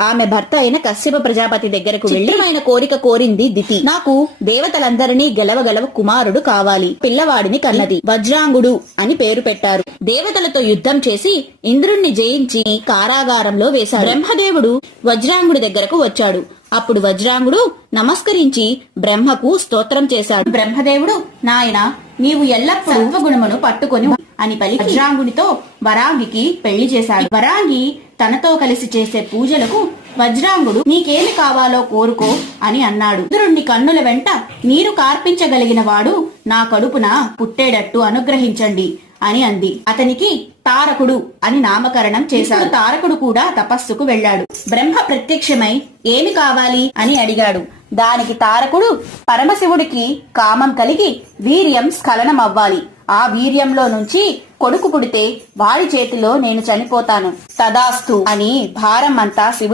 ఆమె భర్త అయిన కశ్యప ప్రజాపతి దగ్గరకు వెళ్లి ఆయన కోరిక కోరింది దితి. నాకు దేవతలందరినీ గెలవగలవ కుమారుడు కావాలి. పిల్లవాడిని కన్నది. వజ్రాంగుడు అని పేరు పెట్టారు. దేవతలతో యుద్ధం చేసి ఇంద్రుణ్ణి జయించి కారాగారంలో వేశాడు. బ్రహ్మదేవుడు వజ్రాంగుడి దగ్గరకు వచ్చాడు. అప్పుడు వజ్రాంగుడు నమస్కరించి బ్రహ్మకు స్తోత్రం చేశాడు. బ్రహ్మదేవుడు, నాయనా, నీవు ఎల్లప్పుడూ సత్వగుణమును పట్టుకొని అని పలికి వజ్రాంగునితో వరాంగికి పెళ్లి చేశాడు. వరాంగి తనతో కలిసి చేసే పూజలకు వజ్రాంగుడు నీకేమి కావాలో కోరుకో అని అన్నాడు. ఇంద్రుణ్ణి కన్నుల వెంట నీరు కార్పించగలిగిన వాడు నా కడుపున పుట్టేటట్టు అనుగ్రహించండి అని అంది. అతనికి తారకుడు అని నామకరణం చేశాడు. తారకుడు కూడా తపస్సుకు వెళ్లాడు. బ్రహ్మ ప్రత్యక్షమై ఏమి కావాలి అని అడిగాడు. దానికి తారకుడు, పరమశివుడికి కామం కలిగి వీర్యం స్ఖలనం అవ్వాలి. ఆ వీర్యంలో నుంచి కొడుకు పుడితే వాడి చేతిలో నేను చనిపోతాను. తదాస్తు అని భారం అంతా శివుడి